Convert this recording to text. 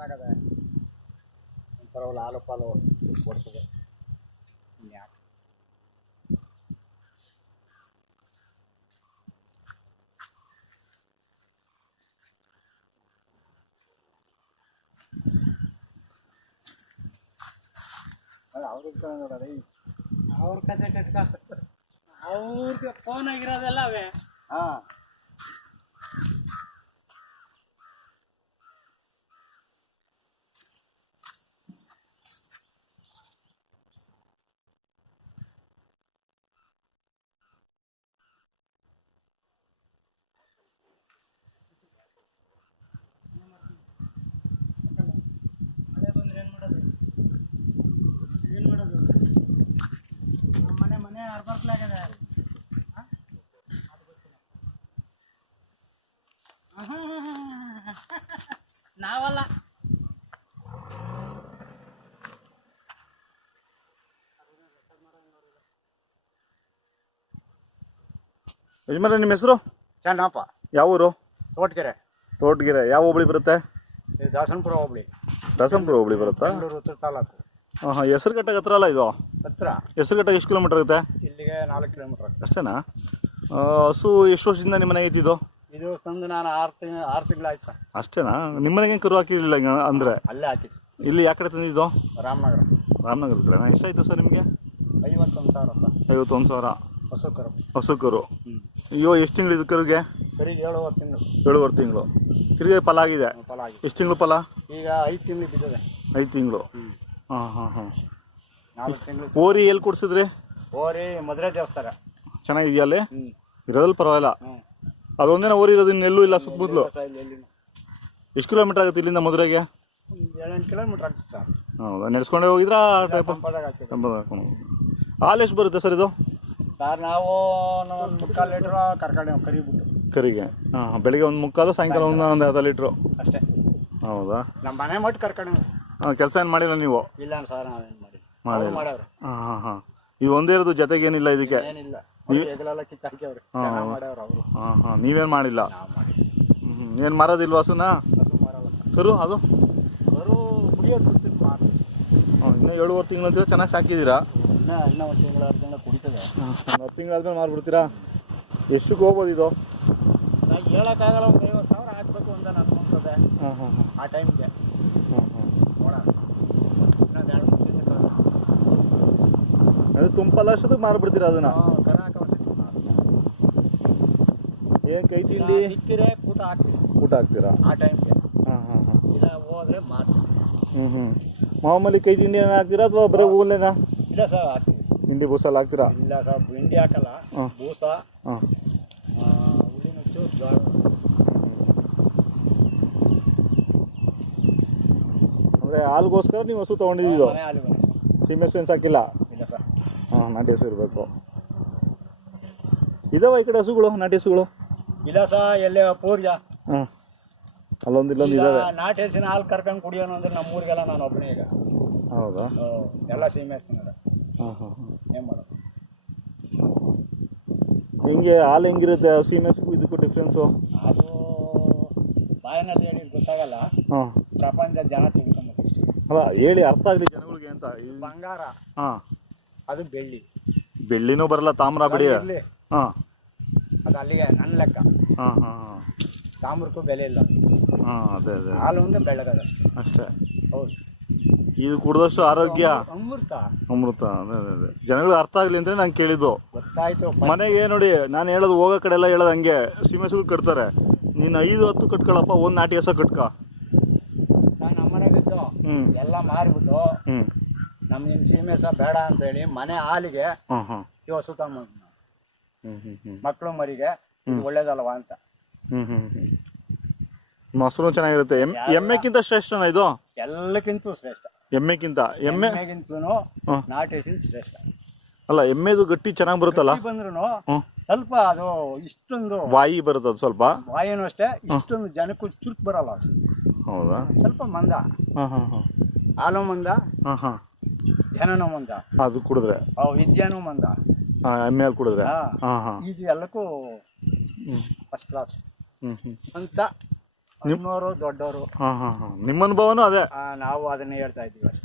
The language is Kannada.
ಸಾಕಾಗದೆ ಪರವಾಗಿಲ್ಲ ಹಾಲು ಪಾಲು ಕೊಡ್ತದೆ ಯಾಕೆ ಅವ್ರ ಕತೆ ಕಟ್ಕ ಅವ್ರಿಗೆ ಫೋನ್ ಆಗಿರೋದೆಲ್ಲ ಅವೇ. ಹಾಂ ಮಳೆ ಬಂದ್ರೆ ಏನು ಮಾಡೋದು ನಮ್ಮ ಮನೆ ಅರ್ಬರ್ಕ್ಲಾಗಿದೆ. ನಾವಲ್ಲ ಯಜಮಾನ ನಿಮ್ಮ ಹೆಸರು? ಚೆನ್ನಪ್ಪ. ಯಾವ ಊರು? ತೋಟಗೆರೆ. ತೋಟಗೆರೆ ಯಾವ ಹೋಬಳಿ ಬರುತ್ತೆ? ಇದು ದಾಸನಪುರ ಹೋಬಳಿ. ದಾಸನಪುರ ಹೋಬಳಿ ಬರುತ್ತಾ? ಬೆಂಗಳೂರು ಉತ್ತರ ತಾಲೂಕು. ಹಾಂ ಹಾಂ. ಹೆಸರುಘಟ್ಟಕ್ಕೆ ಹತ್ರ ಅಲ್ಲ ಇದು? ಹತ್ರ. ಹೆಸರುಘಟ್ಟ ಎಷ್ಟು ಕಿಲೋಮೀಟರ್ ಆಗುತ್ತೆ? ಇಲ್ಲಿಗೆ 4 ಕಿಲೋಮೀಟರ್ ಅಷ್ಟೇನಾ? ಹಸು ಎಷ್ಟು ವರ್ಷದಿಂದ ನಿಮ್ಮ ಮನೆಗೆ ಇದ್ದಿದ್ದು? ಇದು ತಂದು ನಾನು 6 ತಿಂಗಳಾಯ್ತು ಸರ್. ಅಷ್ಟೇನಾ? ನಿಮ್ಮ ಮನೆಗೆ ಕರು ಹಾಕಿರಲಿಲ್ಲ ಅಂದರೆ? ಅಲ್ಲೇ ಹಾಕಿದ್ದು. ಇಲ್ಲಿ ಯಾವ ಕಡೆ ತಂದಿದ್ದು? ರಾಮನಗರ. ರಾಮನಗರ ಕಡೆ. ಎಷ್ಟಾಯಿತು ಸರ್ ನಿಮಗೆ? 51,000 ಸರ್. 51,000 ಹೊಸ ಕರು. ಹಸು ಕರು. ಅಯ್ಯೋ ಎಷ್ಟು ತಿಂಗಳು ಇದು ಕರುಗೆ? ಕರಿಗೆ 7 ತಿಂಗಳು. 7 ತಿಂಗಳು. ತಿರುಗಿ ಫಲ ಆಗಿದೆ? ಫಲ ಆಗಿದೆ. ಎಷ್ಟು ತಿಂಗಳು ಫಲ? ಈಗ 5 ತಿಂಗಳು ಬಿದ್ದಿದೆ. 5 ತಿಂಗಳು. ಹಾಂ ಹಾಂ ಹಾಂ. 4 ತಿಂಗಳು. ಓರಿ ಎಲ್ಲಿ ಕೊಡ್ಸಿದ್ರಿ? ಓರಿ ಮಧುರೆ ದೇವಸ್ಥಾನ. ಚೆನ್ನಾಗಿದೆಯಾ ಅಲ್ಲಿ? ಇರೋದಲ್ಲಿ ಪರವಾಗಿಲ್ಲ. ಅದೊಂದೇನ ಓರಿ ಇರೋದು, ಇನ್ನೆಲ್ಲೂ ಇಲ್ಲ ಸುತ್ತಮುತ್ತಲು? ಎಷ್ಟು ಕಿಲೋಮೀಟರ್ ಆಗುತ್ತೆ ಇಲ್ಲಿಂದ ಮಧುರೆಗೆ? 7-8 ಕಿಲೋಮೀಟರ್ ಆಗ್ತದೆ ಸರ್. ಹೌದಾ? ನಡೆಸ್ಕೊಂಡೇ ಹೋಗಿದ್ರಾ? ಹಾಲು ಎಷ್ಟು ಬರುತ್ತೆ ಸರ್ ಇದು? ಸರ್ ನಾವು ಒಂದು 3/4 ಲೀಟ್ರ್ ಕರ್ಕೊಂಡು ಕರಿಬಿಟ್ಟು. ಕರಿಗೆ? ಹಾಂ. ಬೆಳಿಗ್ಗೆ 1/4, ಸಾಯಂಕಾಲ ಒಂದು ಅರ್ಧ ಲೀಟ್ರು ಅಷ್ಟೇ. ಹೌದಾ? ನಮ್ಮ ಮನೆ ಮಟ್ಟು ಕರ್ಕೊಂಡು. ಹಾಂ. ಕೆಲಸ ಏನು ಮಾಡಿಲ್ಲ ನೀವು? ಇಲ್ಲ ಸರ್, ನಾವೇನು ಮಾಡಿಲ್ಲ. ಮಾಡ್ಯಾವ್ರಿ. ಹಾಂ ಹಾಂ ಹಾಂ. ಇದು ಒಂದೇ ಇರೋದು, ಜೊತೆಗೆ ಏನಿಲ್ಲ ಇದಕ್ಕೆ? ಏನಿಲ್ಲ. ಎಗಲೆಲ್ಲ ಕಿತ್ತಾಕ್ಯವ್ರಿ. ಮಾಡ್ಯಾವ್ರು ಅವರು. ಹಾಂ ಹಾಂ. ನೀವೇನು ಮಾಡಿಲ್ಲ? ನಾವು ಮಾಡಿ. ಏನು ಮಾರೋದಿಲ್ವ ಹಸುನ? ಹಸು ಮಾರಲ್ಲ. ಕರು ಅದು? ಕರು ಕುಡಿಯೋದು ಮಾರು. ಹಾಂ. ಇನ್ನೂ 7 ತಿಂಗಳು ಅಂತೀರ? ಚೆನ್ನಾಗಿ ಸಾಕಿದ್ದೀರಾ? ಇನ್ನೂ 1 ತಿಂಗಳು 2 ತಿಂಗಳು ಕುಡಿತದೆ. 10 ತಿಂಗಳಾದ್ಮೇಲೆ ಮಾರ್ಬಿಡ್ತೀರಾ? ಎಷ್ಟಕ್ಕೆ ಹೋಗ್ಬೋದು ಇದು? ಸರ್ ಹೇಳೋಕ್ಕಾಗಲ್ಲ. ಒಂದು 50,000 ಹಾಕ್ಬೇಕು ಅಂತ ನಾನು ಅನ್ಸದೆ. ಹಾಂ ಹಾಂ ಹಾಂ. ಆ ಟೈಮ್ಗೆ ಹಾಂ ಹಾಂ. ನೋಡೋಣ. ಇನ್ನೊಂದು 2-3 ತಿಂಗಳು ಅದು ತುಂಬಲ್ಲ ಅಷ್ಟೊತ್ತಿಗೆ ಮಾರ್ಬಿಡ್ತೀರಾ ಅದನ್ನ? ಕರ ಹಾಕೋಬಿಟ್ಟು ಏನು ಕೈ ತಿಂಡಿ ಸಿಕ್ಕಿರೆ ಊಟ ಹಾಕ್ತೀವಿ. ಊಟ ಹಾಕ್ತೀರಾ ಆ ಟೈಮ್ಗೆ? ಹಾಂ ಹಾಂ ಹಾಂ. ಇಲ್ಲ ಹೋದ್ರೆ ಮಾರ್ತೀವಿ. ಮಾಮೂಲಿ ಕೈ ತಿಂಡಿ ಏನಾರು ಹಾಕ್ತೀರಾ ಅಥವಾ ಬರೀ ಹೂಲೇನಾ? ಇಲ್ಲ ಸರ್, ಹಾಕ್ತೀವಿ. ಹಿಂಡಿ ಬೂಸಲ್ಲಿ ಹಾಕ್ತೀರಾ? ಇಲ್ಲ ಸರ್, ಹಿಂಡಿ ಹಾಕಲ್ಲ. ಬೂಸ, ಹಾಂ, ಹುಳಿ ನುಚ್ಚು, ಜೋಳ. ಅಂದರೆ ಹಾಲ್ಗೋಸ್ಕರ ನೀವು ಹಸು ತೊಗೊಂಡಿದ್ದು? ಮನೆ ಹಾಲು ಬನ್ನಿ ಸರ್. ಸೀಮೆ ಹಸು ಏನು ಸಾಕಿಲ್ಲ? ಇಲ್ಲ ಸರ್. ಹಾಂ. ನಾಟಿ ಹಸು ಇರಬೇಕು. ಇದಾವ ಈ ಕಡೆ ಹಸುಗಳು, ನಾಟಿ ಹಸುಗಳು? ಇಲ್ಲ ಸರ್, ಎಲ್ಲೇ ಪೂರ್ಯ. ಹಾಂ. ಅಲ್ಲೊಂದು ಇಲ್ಲೊಂದು ಇದ್ದಾವೆ. ನಾಟಿ ಹಸಿನ ಹಾಲು ಕರ್ಕೊಂಡು ಕುಡಿಯೋಣ ಅಂದ್ರೆ ನಮ್ಮೂರಿಗೆಲ್ಲ ನಾನು ಒಬ್ಬನೇ ಈಗ. ಹೌದಾ? ಎಲ್ಲ ಸೀಮೆ ಹಸಿನ. ಹಾಂ ಹಾಂ ಹಾಂ. ಏನು ಮಾಡೋದು? ಹಿಂಗೆ ಹಾಲು ಹೆಂಗಿರುತ್ತೆ ಸೀಮೆ ಹಸುಗೂ ಇದಕ್ಕೂ ಡಿಫ್ರೆನ್ಸು? ಅದು ಬಾಯಿನಲ್ಲಿ ಹೇಳಿ ಗೊತ್ತಾಗಲ್ಲ. ಹಾಂ. ಪ್ರಪಂಚದ ಜನ ತಿಳ್ಕೊಬೇಕು ಇಷ್ಟು. ಅಲ್ಲ, ಹೇಳಿ ಅರ್ಥ ಆಗಲಿ ಜನಗಳಿಗೆ ಅಂತ. ಬಂಗಾರ. ಹಾಂ. ಅದು ಬೆಳ್ಳಿ. ಬೆಳ್ಳಿನೂ ಬರಲ್ಲ, ತಾಮ್ರ ಬಿಡಿ. ಹಾಂ. ಅದು ಅಲ್ಲಿಗೆ ನನ್ನ ಲೆಕ್ಕ. ಹಾಂ ಹಾಂ ಹಾಂ. ತಾಮ್ರಕ್ಕೂ ಬೆಲೆ ಇಲ್ಲ. ಹಾಂ. ಅದೇ ಅದೇ. ಹಾಲು ಒಂದು ಬೆಳಗದಷ್ಟೇ. ಅಷ್ಟೇ. ಹೌದು. ಇದು ಕುಡಿದಷ್ಟು ಆರೋಗ್ಯ. ಅಮೃತ. ಅಮೃತ. ಅದೇ ಅದೇ ಅದೇ. ಜನಗಳಿಗೆ ಅರ್ಥ ಆಗಲಿ ಅಂತ ನಾನು ಕೇಳಿದ್ದು. ಗೊತ್ತಾಯ್ತು. ಮನೆಗೆ ನೋಡಿ, ನಾನು ಹೇಳೋದು ಹೋಗೋ ಕಡೆ ಎಲ್ಲ ಹೇಳೋದು ಹಂಗೆ. ಸೀಮೆಸುಗಳು ಕಟ್ತಾರೆ. ನೀನು 5-10 ಕಟ್ಕೊಳಪ್ಪ, ಒಂದು ನಾಟಿ ಹಸ ಕಟ್ಕ. ನಮ್ಮ ಮನೆಗಿದ್ದು ಎಲ್ಲ ಮಾರಿಬಿಟ್ಟು ನಮ್ಗೆ ಸೀಮೆ ಸಹ ಬೇಡ ಅಂತ ಹೇಳಿ ಮನೆ ಹಾಲಿಗೆ ಇವ ಸುತ್ತಮ್ಮ ಮಕ್ಕಳು ಮರಿಗೆ ಒಳ್ಳೇದಲ್ವಾ ಅಂತ. ಮೊಸರು ಚೆನ್ನಾಗಿರುತ್ತೆ. ಎಮ್ಮೆಕ್ಕಿಂತ ಶ್ರೇಷ್ಠನಾ ಇದು? ಎಲ್ಲಕ್ಕಿಂತೂ ಶ್ರೇಷ್ಠ. ಎಮ್ಮೆಗಿಂತ ನಾಟಿ ಹಸು ಶ್ರೇಷ್ಠ. ಅಲ್ಲ, ಎಮ್ಮೆದು ಗಟ್ಟಿ ಚೆನ್ನಾಗಿ ಬರುತ್ತಲ್ಲ? ಬಂದ್ರು ಸ್ವಲ್ಪ ಅದು ಇಷ್ಟೊಂದು ವಾಯಿ ಬರುತ್ತೆ. ಅದು ಸ್ವಲ್ಪ ವಾಯಿನೂ ಅಷ್ಟೇ, ಇಷ್ಟೊಂದು ಜನಕ್ಕೂ ಚುರುಕು ಬರಲ್ಲ. ಹೌದಾ? ಸ್ವಲ್ಪ ಮಂದ. ಹಾಂ ಹಾಂ ಹಾಂ. ಹಾಲು ಮಂದ. ಹಾಂ ಹಾಂ. ಜನನೂ ಮಂದ. ಅದು ಕುಡಿದ್ರೆ ವಿದ್ಯಾನೂ ಮಂದ. ಎಮ್ಮೆ ಹಾಲು ಕುಡಿದ್ರೆ? ಹಾಂ ಹಾಂ. ಇದು ಎಲ್ಲಕ್ಕೂ ಫಸ್ಟ್ ಕ್ಲಾಸ್ ಅಂತ ನಿಮ್ಮವರು ದೊಡ್ಡವರು. ನಿಮ್ಮ ಅನುಭವನೂ ಅದೇ. ನಾವು ಅದನ್ನ ಹೇಳ್ತಾ ಇದ್ದೀವಿ ಅಷ್ಟೇ.